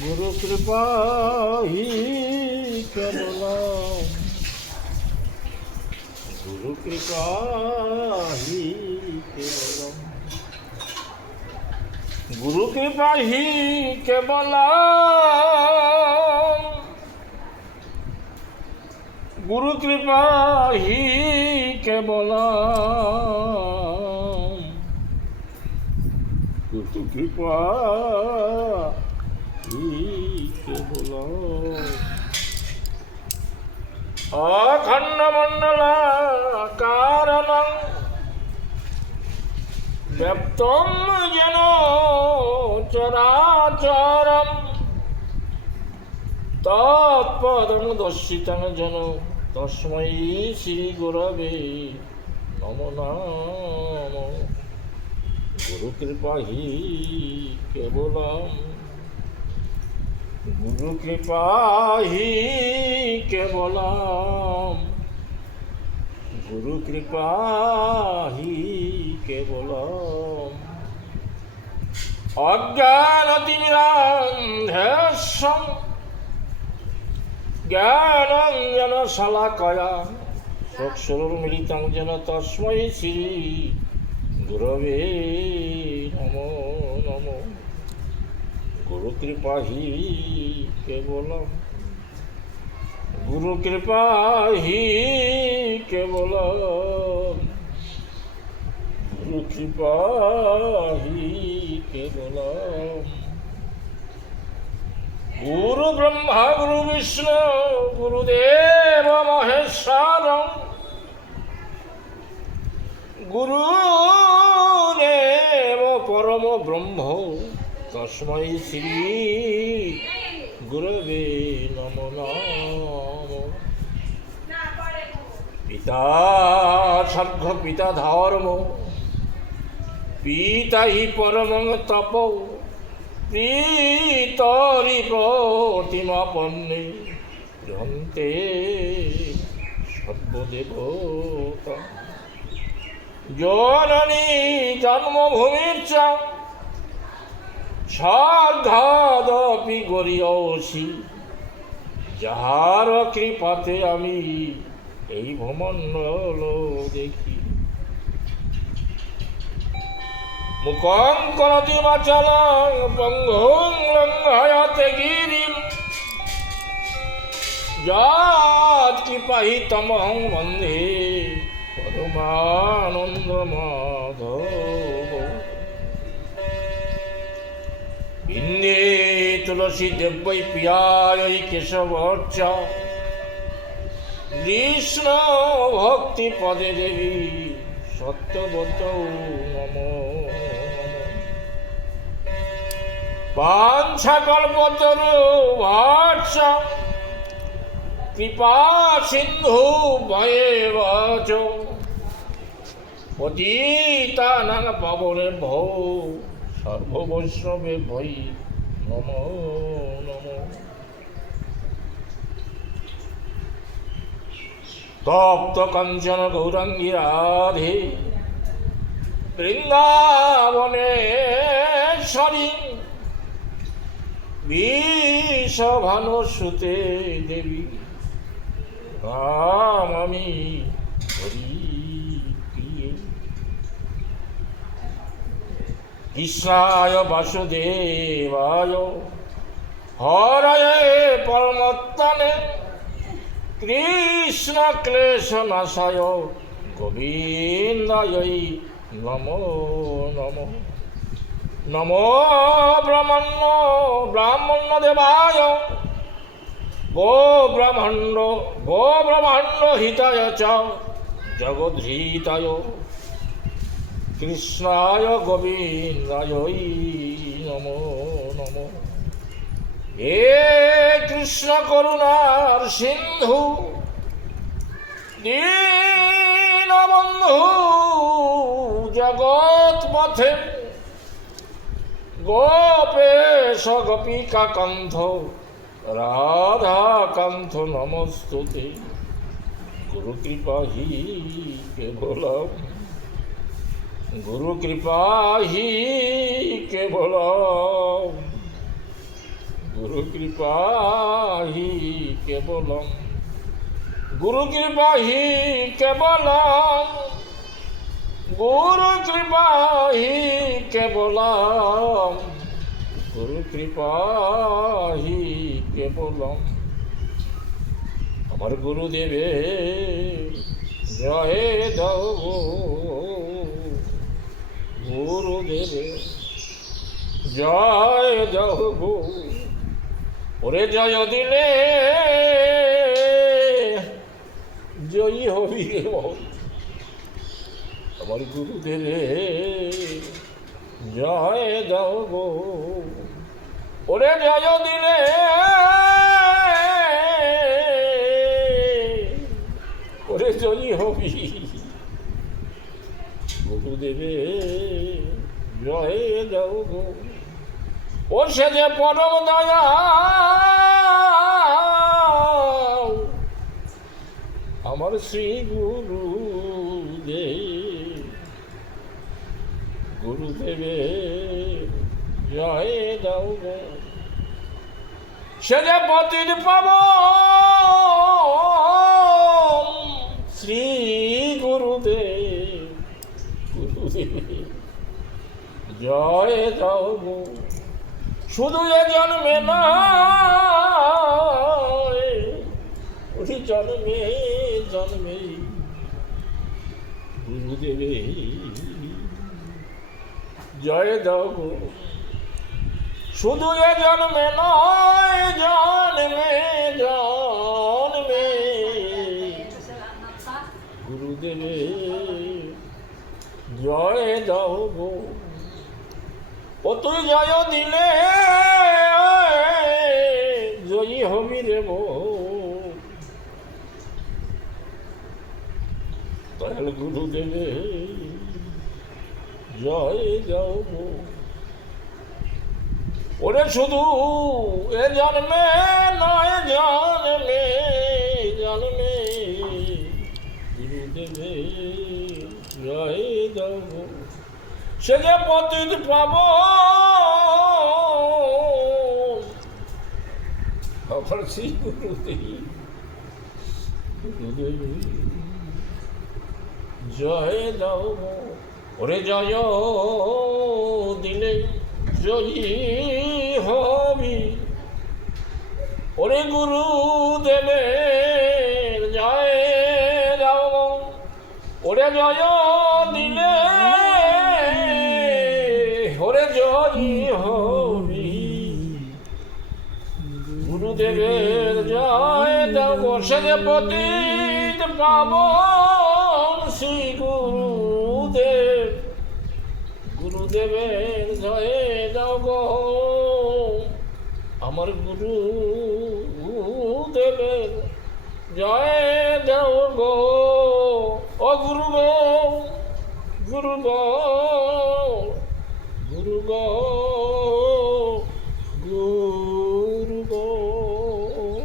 गुरु कृपा ही केवलम, गुरु कृपा ही केवलम, गुरु कृपा ही केवलम, गुरु कृपा ही केवलम, गुरु कृपा अखंड मंडलाकारं व्याप्तं येन चराचरं तत्पदं दर्शितं येन तस्मै श्री गुरवे नमो नमः। गुरु कृपा ही केवलम, गुरु कृपा ही केवलम, गुरु कृपा ही केवलम। अज्ञानतिमिरान्धेषं ज्ञानाञ्जनशलाकया चक्षुरुन्मीलितं येन तस्मै श्री गुरवे नमो नमः। गुरु कृपा ही केवलम, गुरु कृपा ही केवलम, गुरु कृपा ही केवलम। गुरु ब्रह्मा गुरु विष्णु गुरुदेव महेश्वरं, गुरुदेव परम ब्रह्म तस्मै श्री गुरवे नमो नमः। पिता सर्ग पिता धर्म, पिता ही परमं तप, पितरि प्रतिमा पन्ने जन्ते सर्वदेवता। जननी जन्मभूमिर्च স্বর্গাদপি গরিয়সী, যাহার কৃপাতে আমি এই ভূমণ্ডল দেখি। মুখং করতি বাচালং পঙ্গুং লঙ্ঘয়তে গিরিম, যৎ কৃপাহি তমহং বন্দে পরমানন্দ মাধব। ইন্দ্রে তুলসী দেব্যই প্রিয়ায় কেশবর্চ, কৃষ্ণ ভক্তি পদে দেবী সত্যবত নম। পাঞ্ছা কল্পতরু ভাষ্য কৃপা সিন্ধু ভয়েবচ, পতিতানাং পাবনেভ্যো সর্ববৈষ্ণবে ভৈ নমো নমো। তপ্ত কাঞ্চন গৌরাঙ্গী রাধে বৃন্দাবনেশ্বরী, বিষভানুসুতে দেবী রামামি হরি প্রিয়ে। কৃষ্ণায় বাসুদেবায় হরয়ে পরমাত্মনে, কৃষ্ণ ক্লেশনাশায় গোবিন্দায় নমো নমো। নমো ব্রাহ্মণ্য দেবায় গো ব্রহ্মাণ্ড হিতায় চ জগদ্ধিতায়, কৃষ্ণায় গোবিন্দায় নমো নমো। হে কৃষ্ণ করুণার সিন্ধু দীনবন্ধু, জগৎ পথে গোপেশ গোপিকা কান্ত রাধা কান্ত নমস্তুতে। गुरु कृपा ही केवलम, गुरु कृपा ही কেবলম গুরু কৃপা হি কেবলম গুরু কৃপা হি কেবলম গুরু কৃপা হি কেবলম গুরু কৃপা হি কেবলম আমার গুরুদেবে জয় দাও গুরুদেবে জয় দাও গো ওরে জয় দিলে জয়ী হবি রে মন আমার গুরুদেবে জয় দাও গো ওরে জয় দিলে ওরে জয়ী হবি গুরুদেবে জয় দাও গো ও সে যে পরম দয়া আমার শ্রী গুরুদেবে জয় দাও গো সে যে পতির পাব শ্রী গুরুদেবে জয় দাও গো শুধু এ জন্মে নয় ওই জন্মে জন্মে গুরুদেবে জয় দাও গো শুধু এ জন্মে নয় জন্মে জন্মে গুরুদেবে জয় দাও গো ও তুই জয় দিলে জয়ী হবি রে দয়াল গুরুদেবে জয় দাও গো ওরে শুধু এ জন্মে নয় জন্মে জন্মে গুরুদেবে জয় দাও গো সে যে পতিত পাব আমার শ্রী গুরুদেব জয় দাও ওরে জয় দিলে জয়ী হবি ওরে গুরুদেবে জয় দাও ওরে জয় দিলে ওরে জয়ী হবি গুরুদেবের জয় দাও সে যে পতিত পাবন শ্রী গুরুদেবের জয় দাও গো আমার গুরুদেবের জয় দাও গো ও গুরু গো গুরু গো গুরু গো